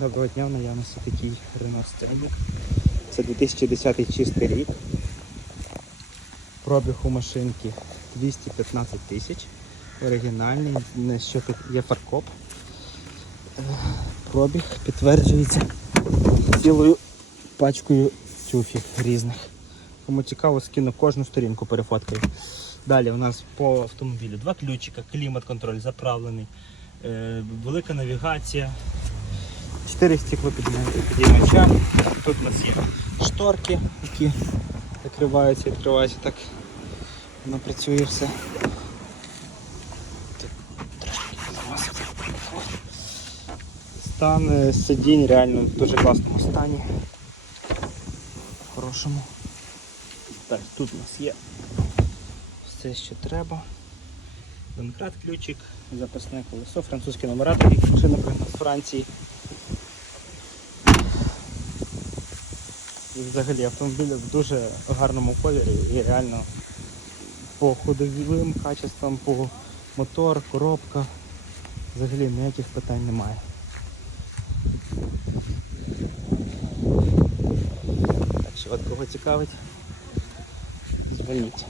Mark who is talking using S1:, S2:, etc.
S1: Доброго дня в наявності такий Renault Scenic. Це 2010 чистий рік. Пробіг у машинки 215 тисяч. Оригінальний, що є фаркоп. Е, Пробіг підтверджується цілою пачкою тюфів різних. Кому цікаво, скину кожну сторінку перефоткаю. Далі у нас по автомобілю два ключика, клімат-контроль заправлений, е, велика навігація, Чотири стеклопідіймача. Тут у нас є шторки, які закриваються і відкриваються. Так воно працює все. Стан е, сидінь реально в дуже класному стані. Хорошому. Так, тут у нас є все, що треба. Домкрат, ключик, запасне колесо, французький номера, так як машина з Франції. І взагалі автомобіль в дуже гарному кольорі і реально по ходовим качествам, по мотор, коробка. Взагалі ніяких питань немає. Так що от кого цікавить, дзвоніть.